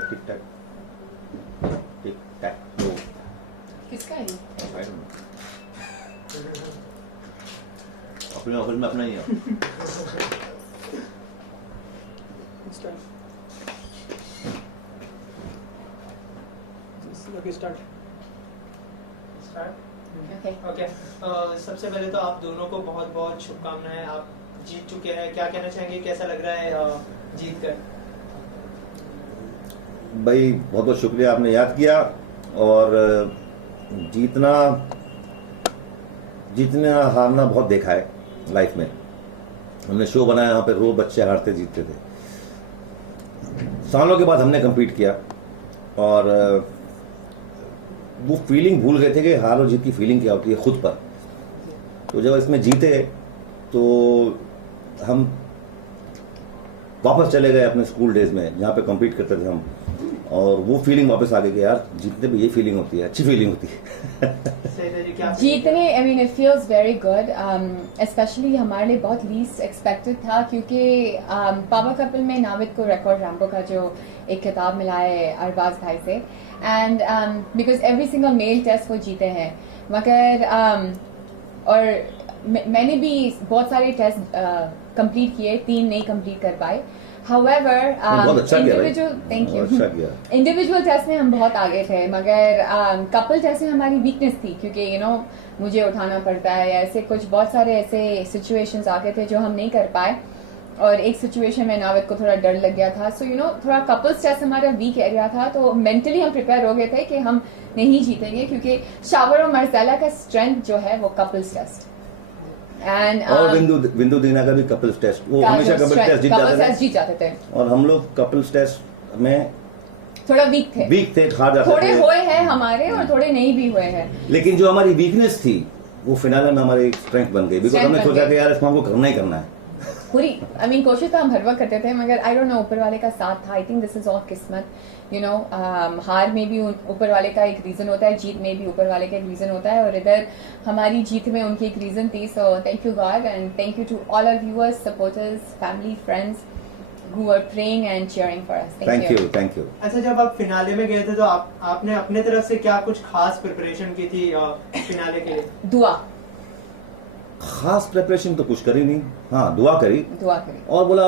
टिक टैक टिक टैक to. किसका है ये? I don't know. अपने ऑफिस में अपना ही है। Okay start. Okay. सबसे पहले तो आप दोनों को बहुत बहुत शुभकामनाएं। आप जीत चुके हैं, क्या कहना चाहेंगे, कैसा लग रहा है जीत कर? भाई बहुत बहुत शुक्रिया, आपने याद किया। और जीतना हारना बहुत देखा है लाइफ में। हमने शो बनाया, यहाँ पे रोज बच्चे हारते जीतते थे। सालों के बाद हमने compete किया और वो फीलिंग भूल गए थे कि हार और जीत की फीलिंग क्या होती है खुद पर। तो जब इसमें जीते तो हम वापस चले गए अपने स्कूल डेज में जहाँ पे compete करते थे हम, और वो फीलिंग वापस आ गई कि यार जीतने पे ये फीलिंग होती है, अच्छी फीलिंग होती है। जीतने I mean it feels very good, specially हमारे लिए बहुत लीस्ट एक्सपेक्टेड था क्योंकि पावर कपल में नाविद को रिकॉर्ड रैम्बो का जो एक खिताब मिला है अरबाज भाई से, and because every single male test वो जीते हैं। मगर और मैंने भी बहुत सारे टेस्ट कंप्लीट किए, 3 नहीं कंप्लीट कर पाए। However, individual thank you individual test में हम बहुत आगे थे, मगर कपल टेस्ट में हमारी वीकनेस थी क्योंकि मुझे उठाना पड़ता है, ऐसे कुछ बहुत सारे ऐसे सिचुएशंस आ गए थे जो हम नहीं कर पाए। और एक सिचुएशन में नाविद को थोड़ा डर लग गया था, सो थोड़ा कपल्स टेस्ट हमारा वीक एरिया था। तो मेंटली हम प्रिपेयर हो गए थे कि हम नहीं जीतेंगे क्योंकि शावर और मर्ज़ेला का स्ट्रेंथ जो है वो कपल्स टेस्ट और बिंदु दीना का भी कपल्स टेस्ट, वो हमेशा कपल्स टेस्ट जीत जाते थे। और हम लोग कपल्स टेस्ट में थोड़ा वीक थे, हार जाते थे। थोड़े हुए हैं हमारे और थोड़े नहीं भी हुए हैं, लेकिन जो हमारी वीकनेस थी वो फिनाले में हमारी स्ट्रेंथ बन गई, बिकॉज हमने सोचा कि यार इसको हमको करना ही करना है। पूरी कोशिश तो हम हर वक्त करते थे, मगर आई डोंट नो ऊपर वाले का साथ था। I think this is all किस्मत, हार में भी ऊपर वाले का एक रीजन होता है, जीत में भी ऊपर वाले का एक रीजन होता है, और इधर हमारी जीत में उनकी एक रीजन थी। So thank you God and thank you to all our viewers, supporters, family, friends who are praying and cheering for us. Thank you. अच्छा, जब आप फिनाले में गए थे तो आपने अपने तरफ से क्या कुछ खास प्रिपरेशन की थी फिनाले के लिए? दुआ। खास प्रिपरेशन तो कुछ करी नहीं, हाँ दुआ करी और बोला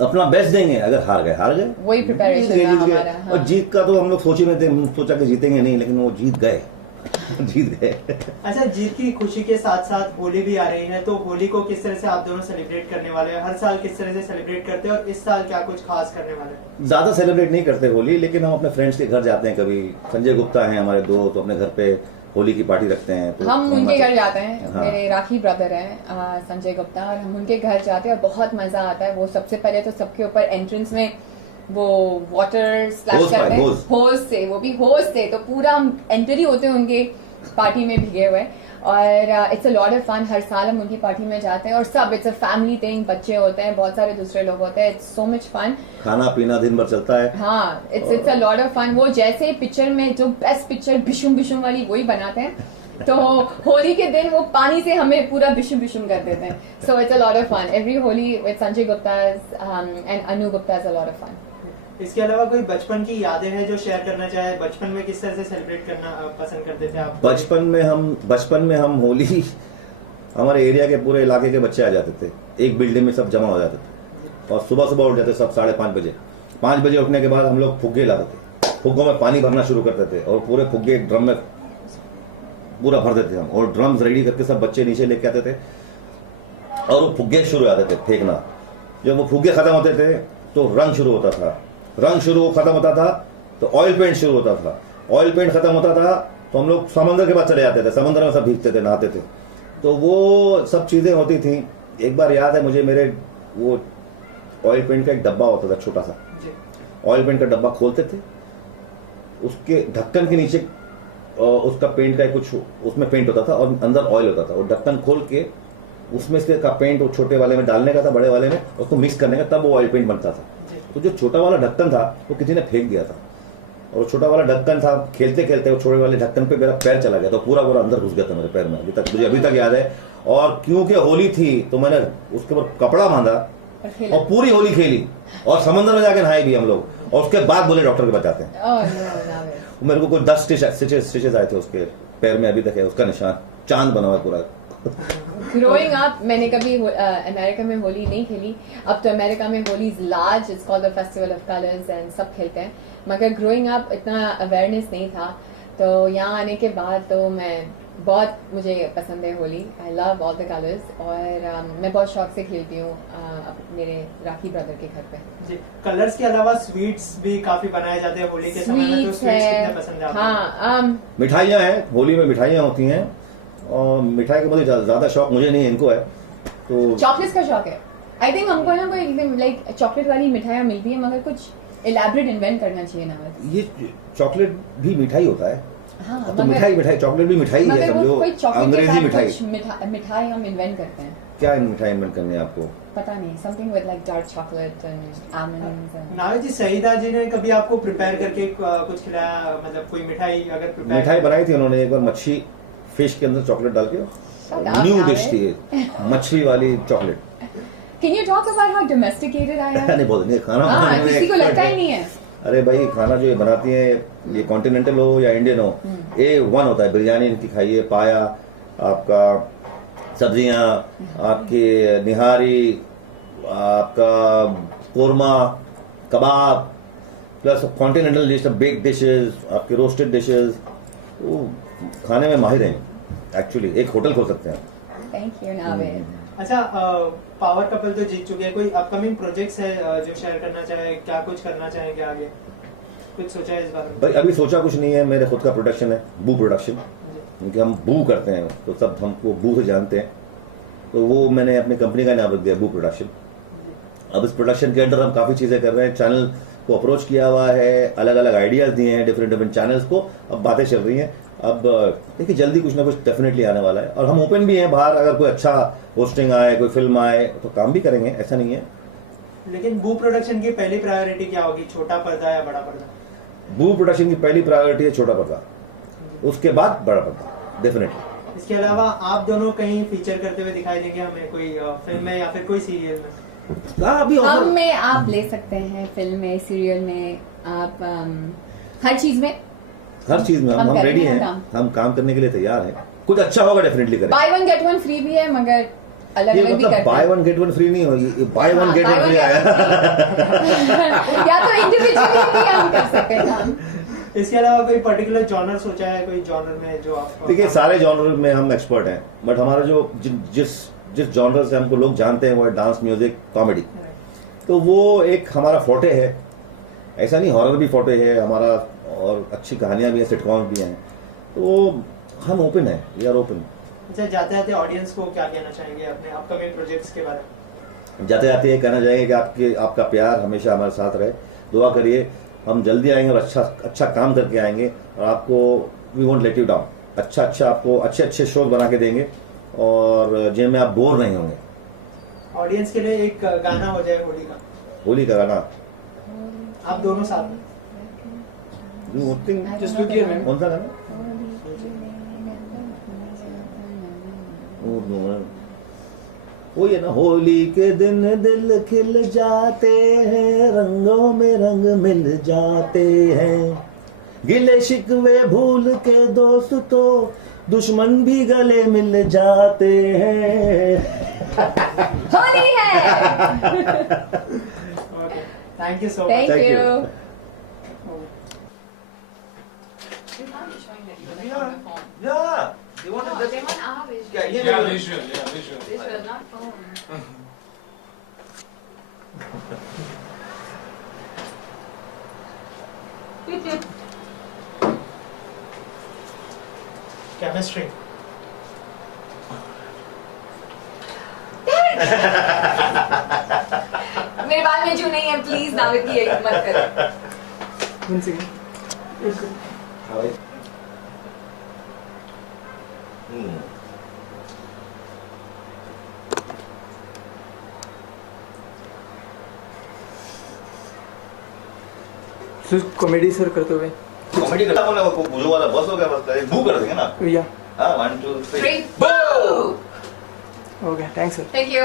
अपना बेस्ट देंगे, अगर हार गए वही प्रिपरेशन था हमारा। हाँ। और जीत का तो हम लोग सोचे में थे, सोचा कि जीतेंगे नहीं, लेकिन वो जीत गए। अच्छा, जीत की खुशी के साथ साथ होली भी आ रही है, तो होली को किस तरह से आप दोनों सेलिब्रेट करने वाले हैं? हर साल किस तरह से सेलिब्रेट करते हैं और इस साल क्या कुछ खास करने वाले हैं? ज्यादा सेलिब्रेट नहीं करते होली, लेकिन हम अपने फ्रेंड्स के घर जाते हैं। कभी संजय गुप्ता हैं हमारे दो, तो अपने घर पे होली की पार्टी रखते हैं, तो हम उनके घर जाते हैं। हाँ। मेरे राखी ब्रदर हैं संजय गुप्ता, और हम उनके घर जाते हैं और बहुत मजा आता है। वो सबसे पहले तो सबके ऊपर एंट्रेंस में वो वाटर स्प्लैश करते हैं होज से, वो भी होज से, तो पूरा हम एंटर ही होते हैं उनके पार्टी में भीगे हुए, और it's a lot of fun. हर साल हम उनकी पार्टी में जाते हैं और सब इट्स अ फैमिली थिंग, बच्चे होते हैं, बहुत सारे दूसरे लोग होते हैं, इट्स सो मच फन। खाना पीना दिन भर चलता है। हाँ, it's a lot of fun. वो जैसे पिक्चर में जो बेस्ट पिक्चर बिशुम बिशुम वाली वही बनाते हैं, तो होली के दिन वो पानी से हमें पूरा बिशुम बिशुम कर देते हैं। So it's a lot of fun every Holi with Sanjay Gupta and Anu Gupta is a lot of fun. इसके अलावा कोई बचपन की यादें हैं जो शेयर करना चाहे? बचपन में किस तरह से सेलिब्रेट करना पसंद करते थे आप? बचपन में हम होली, हमारे एरिया के पूरे इलाके के बच्चे आ जाते थे, एक बिल्डिंग में सब जमा हो जाते थे, और सुबह उठ जाते सब 5:30 बजे। 5 बजे उठने के बाद हम लोग फुग्गे लाते थे, फुग्गों में पानी भरना शुरू करते थे और पूरे फुग्गे ड्रम में पूरा भर देते थे हम, और ड्रम्स रेडी करके सब बच्चे नीचे लेके आते थे और वो फुग्गे शुरू हो जाते थे फेंकना। जब वो फुग्गे खत्म होते थे तो रंग शुरू होता था, खत्म होता था तो ऑयल पेंट शुरू होता था, ऑयल पेंट खत्म होता था तो हम लोग समंदर के पास चले जाते थे, समंदर में सब भीगते थे, नहाते थे। तो वो सब चीजें होती थी। एक बार याद है मुझे, मेरे वो ऑयल पेंट का एक डब्बा होता था, छोटा सा ऑयल पेंट का डब्बा खोलते थे, उसके ढक्कन के नीचे उसका पेंट का कुछ उसमें पेंट होता था और अंदर ऑयल होता था, और ढक्कन खोल के उसमें इसके का पेंट वो छोटे वाले में डालने का था, बड़े वाले में उसको मिक्स करने का, तब वो ऑयल पेंट बनता था। तो जो छोटा वाला ढक्कन था वो किसी ने फेंक दिया था, और छोटा वाला ढक्कन था, खेलते खेलते वो छोटे वाले ढक्कन पे मेरा पैर चला गया, तो पूरा अंदर घुस गया था मेरे पैर में, मुझे अभी तक याद है। और क्योंकि होली थी तो मैंने उसके ऊपर कपड़ा बांधा और पूरी होली खेली, और समंदर में जाके नहाए भी हम लोग, और उसके बाद बोले डॉक्टर के पास जाते हैं। Oh no, Navid. मेरे को कोई 10 स्टिचेस आए थे उसके पैर में, अभी तक है उसका निशान, चांद बना हुआ है पूरा। Growing up, मैंने कभी अमेरिका में होली नहीं खेली। अब तो अमेरिका में Holi is large, it's called the festival of colours and सब खेलते हैं। मगर ग्रोइंग अप इतना अवेयरनेस नहीं था, तो यहाँ आने के बाद तो मुझे पसंद है Holi. I love all the colours और मैं बहुत शौक से खेलती हूँ मेरे राखी ब्रदर के घर पे। जी, कलर्स के अलावा स्वीट्स भी काफी बनाए जाते हैं होली के समय में, तो स्वीट्स स्वीट्स है, कितने पसंद है आपको? हाँ मिठाइयाँ हैं, होली में मिठाइयाँ होती हैं, और मिठाई का मुझे ज्यादा शौक मुझे नहीं, इनको है। तो चॉकलेट्स का शौक है। आई थिंक हमको ना कोई एकदम लाइक चॉकलेट वाली मिठाइयाँ मिलती है, मगर कुछ इलेबोरेट इन्वेंट करना चाहिए ना। ये चॉकलेट भी मिठाई होता है। हाँ, तो मिठाई चॉकलेट भी मिठाई है, मगर वो समझो कोई चॉकलेट के अंग्रेजी साथ मिठाई। कुछ मिठाई हम इन्वेंट करते हैं। क्या मिठाई इन्वेंट करनी है आपको? पता नहीं, something with like dark chocolate and almonds and Naveed ji, Saeeda ji ने कभी आपको प्रिपेयर करके कुछ खिलाया, मतलब कोई मिठाई अगर प्रिपेयर? मिठाई बनाई थी उन्होंने एक बार, मच्छी फिश के अंदर चॉकलेट डाल के, Shut up, new Navid. Dish थी, मछली वाली chocolate. Can you talk about how domesticated I am? नहीं बोलते, खाना हाँ, बनाने में किसी को expert लगता है। ही नहीं है। अरे भाई, खाना जो ये बनाती है, ये कॉन्टिनेंटल हो या इंडियन हो, A1 होता है। बिरयानी इनकी खाइए, पाया आपका, सब्जियां आपकी, निहारी आपका, korma, kebab, plus continental dish, bake dishes, आपके रोस्टेड डिशेस, वो खाने में माहिर हैं एक्चुअली। एक होटल खोल सकते हैं। Thank you Navid. अच्छा, पावर कपल तो जीत चुके हैं, कोई अपकमिंग प्रोजेक्ट्स है जो शेयर करना चाहे? क्या कुछ करना चाहेंगे आगे, कुछ सोचा है इस बारे में? भाई अभी सोचा कुछ नहीं है, मेरे खुद का प्रोडक्शन है, बू प्रोडक्शन, क्योंकि हम बू करते हैं तो सब हमको बू से जानते हैं, तो वो मैंने अपनी कंपनी का नाम रख दिया, बू प्रोडक्शन। अब इस प्रोडक्शन के अंडर हम काफ़ी चीज़ें कर रहे हैं, चैनल को अप्रोच किया हुआ है, अलग अलग आइडियाज़ दिए हैं डिफरेंट चैनल्स को, अब बातें चल रही हैं। अब देखिए जल्दी कुछ ना कुछ डेफिनेटली आने वाला है, और हम ओपन भी हैं बाहर, अगर कोई अच्छा पोस्टिंग आए, कोई फिल्म आए तो काम भी करेंगे, ऐसा नहीं है। लेकिन बू प्रोडक्शन की पहली प्रायोरिटी क्या होगी, छोटा पर्दा या बड़ा पर्दा? बू प्रोडक्शन की पहली प्रायोरिटी है छोटा पर्दा, उसके बाद बड़ा पर्दा डेफिनेटली। इसके अलावा आप दोनों कहीं फीचर करते हुए दिखाई देंगे हमें, कोई फिल्म में या फिर कोई सीरियल में? अभी हम में आप ले सकते हैं, फिल्म में, सीरियल में, आप हर चीज में हम करेंगे रेडी हैं, काम। हम काम करने के लिए तैयार हैं, कुछ अच्छा होगा डेफिनेटली करेंगे। By one get one free भी है, मगर अलग ये अलग भी मतलब करते बाय हैं। वन गेट वन फ्री नहीं होगी, by one get one free आया। या तो इंडिविजुअली भी हम कर सकते हैं काम। इसके अलावा कोई पर्टिकुलर जॉनर सोचा है, कोई जॉनर में जो आप? देखिए सारे जॉनर में हम एक्सपर्ट हैं, बट हमारा जो जिस जॉनर से हमको लोग जानते हैं वो है डांस, म्यूजिक, कॉमेडी, तो वो एक हमारा फोटे है। ऐसा नहीं, हॉरर भी फोटे है हमारा, और अच्छी कहानियां भी हैं, सिटकॉम्स भी हैं, तो हम ओपन है, वी आर ओपन। अच्छा, जाते जाते ऑडियंस को क्या कहना चाहेंगे अपने अपकमिंग प्रोजेक्ट्स के बारे में? जाते जाते ये कहना चाहेंगे कि आपका प्यार हमेशा हमारे साथ रहे, दुआ करिए, हम जल्दी आएंगे और अच्छा काम करके आएंगे, और आपको we won't let you down, अच्छा आपको अच्छे शोज बना के देंगे, और जिनमें आप बोर नहीं होंगे। ऑडियंस के लिए एक गाना हो जाए होली का गाना, आप दोनों साथ में। Just look here, man. कौन सा गाना? वो ये ना, होली के दिन दिल खिल जाते हैं, रंगों में रंग मिल जाते हैं, गिले शिकवे भूल के दोस्त तो दुश्मन भी गले मिल जाते हैं। होली है। Okay, thank you so much. Thank Thank you. you. Yeah, you want to Yeah, yeah, visual. not phone. Chemistry. मेरे बाल में जो नहीं है, प्लीज नाविद की यही मत करें। कॉमेडी सर करते हुए कॉमेडी करता बोला वो बुझो वाला बस हो गया, बस करे बू कर देंगे ना। या हाँ 1 2 3 Three. Boo! Okay thanks sir. Thank you.